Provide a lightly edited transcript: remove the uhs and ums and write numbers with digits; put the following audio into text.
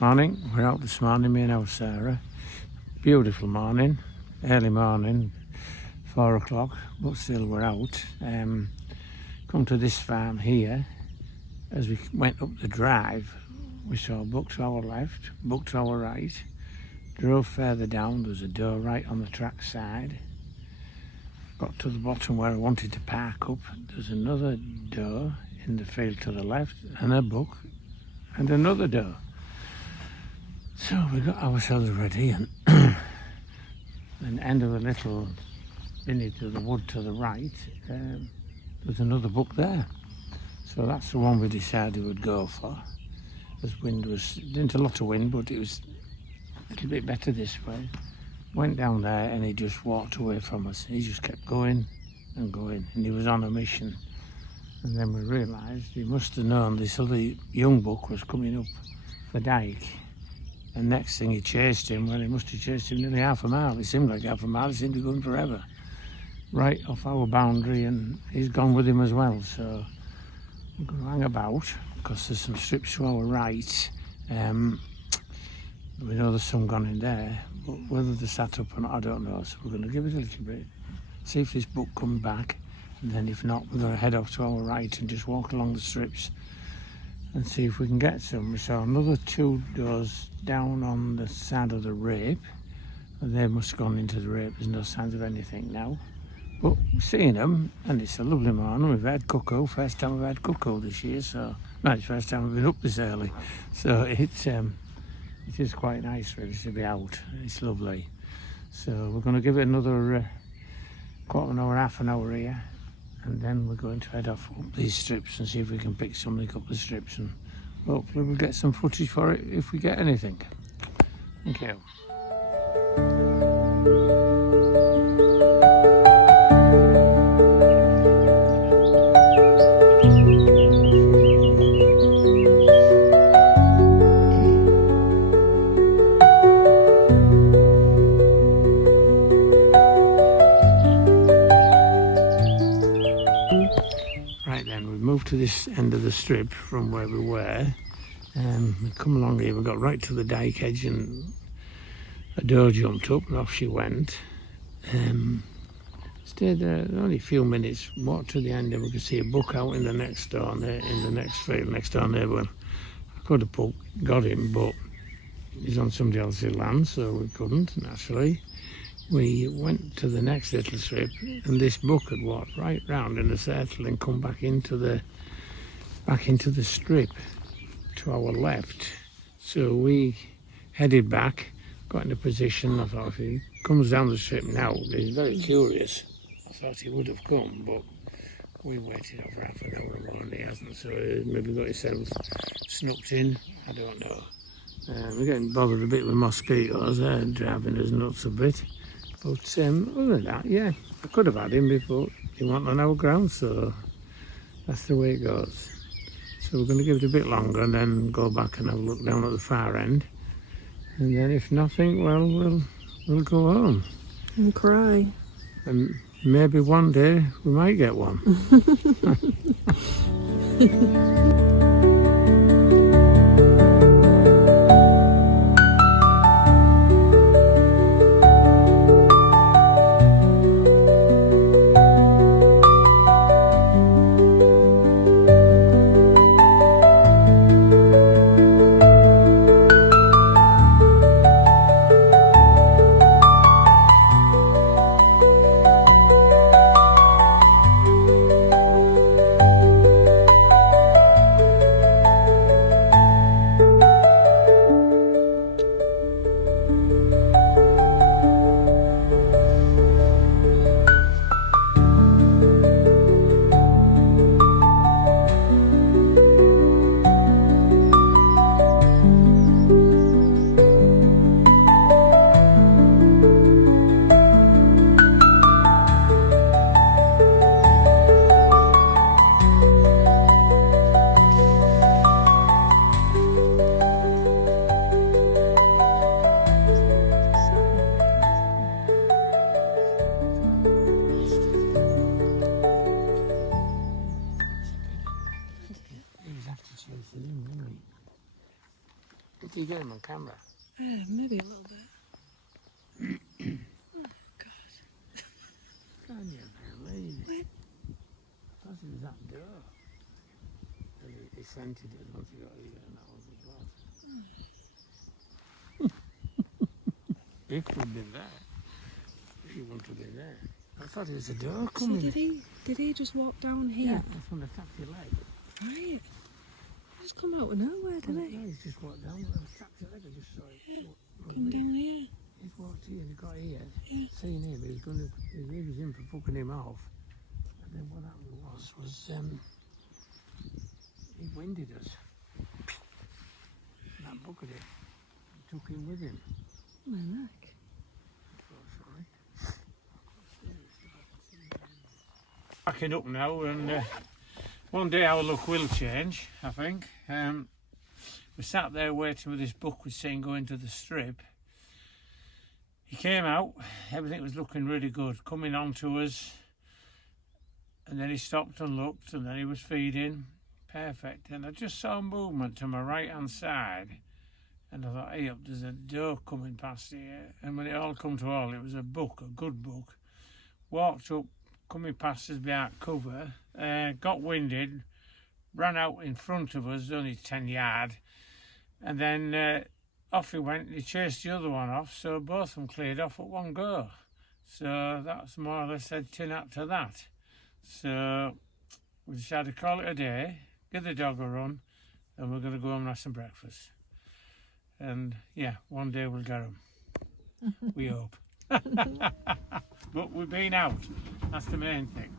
Morning, we're out this morning, me and our Sarah. Beautiful morning, early morning, 4 o'clock, but still we're out. Come to this farm here. As we went up the drive, we saw a buck to our left, buck to our right. Drove further down, there was a doe right on the track side. Got to the bottom where I wanted to park up. There's another doe in the field to the left, and a buck, and another doe. So we got ourselves ready, and the end of a little binny to the wood to the right, there's another buck there. So that's the one we decided we'd go for. As wind was, didn't a lot of wind, but it was a little bit better this way. Went down there and he just walked away from us. He just kept going and going, and he was on a mission. And then we realised he must have known this other young buck was coming up the dike. And next thing he chased him, well, he must have chased him nearly half a mile. It seemed like half a mile, it seemed to be going forever. Right off our boundary, and he's gone with him as well. So we're going to hang about, because there's some strips to our right. We know there's some gone in there, but whether they're sat up or not, I don't know. So we're going to give it a little bit, see if this buck comes back, and then if not, we're going to head off to our right and just walk along the strips and see if we can get some. We saw another two does down on the side of the rape. They must have gone into the rape. There's no signs of anything now. But we're seeing them, and it's a lovely morning. We've had cuckoo, first time we've had cuckoo this year, so no, it's the first time we've been up this early. So it is quite nice really to be out. It's lovely. So we're going to give it another quarter of an hour, half an hour here, and then we're going to head off up these strips and see if we can pick something up the strips, and hopefully we'll get some footage for it if we get anything. Thank you. To this end of the strip from where we were, we come along here, we got right to the dike edge, and a doe jumped up and off she went. Stayed there only a few minutes, walked to the end, and we could see a buck out in the next door, in the next field next door neighbour. I could have got him, but he's on somebody else's land, so we couldn't, naturally. We went to the next little strip, and this buck had walked right round in a circle and come back into the strip to our left. So we headed back, got in a position. I thought if he comes down the strip now, he's very curious. I thought he would have come, but we waited over half an hour more and he hasn't. So he maybe got himself snucked in, I don't know. We're getting bothered a bit with mosquitoes, they're driving us nuts a bit. But other than that, yeah, I could have had him before he went on our ground, so that's the way it goes. So we're going to give it a bit longer and then go back and have a look down at the far end. And then if nothing, well, we'll go home. And cry. And maybe one day we might get one. get him on camera? Maybe a little bit. Oh, God. Can you believe it? I thought it was that door. And he scented it once he got here, and that was his lot. He could have been there. He wouldn't have been there. I thought it was a door coming. So did he just walk down here? Yeah, that's when I tapped your leg. Right. Just come out of nowhere, did he? No, he's just walked down. I tapped your leg, I just saw it. Yeah. Come down here. He's walked here, he got here. Yeah. Seen him, he was in for fucking him off. And then what happened was he winded us. That bucketed him. He took him with him. My neck. Backing up now, and one day our luck will change, I think. We sat there waiting with this book we'd seen going to the strip. He came out, everything was looking really good, coming on to us, and then he stopped and looked, and then he was feeding. Perfect. And I just saw a movement to my right hand side, and I thought, hey up, there's a door coming past here. And when it all come to all, it was a book, a good book. Walked up, coming past us behind cover, got winded, ran out in front of us, only 10 yards, and then off he went, and he chased the other one off, so both of them cleared off at one go. So that's more or less said tin out to that. So we decided to call it a day, give the dog a run, and we're going to go home and have some breakfast. And yeah, one day we'll get him. We hope. But we've been out. That's the main thing.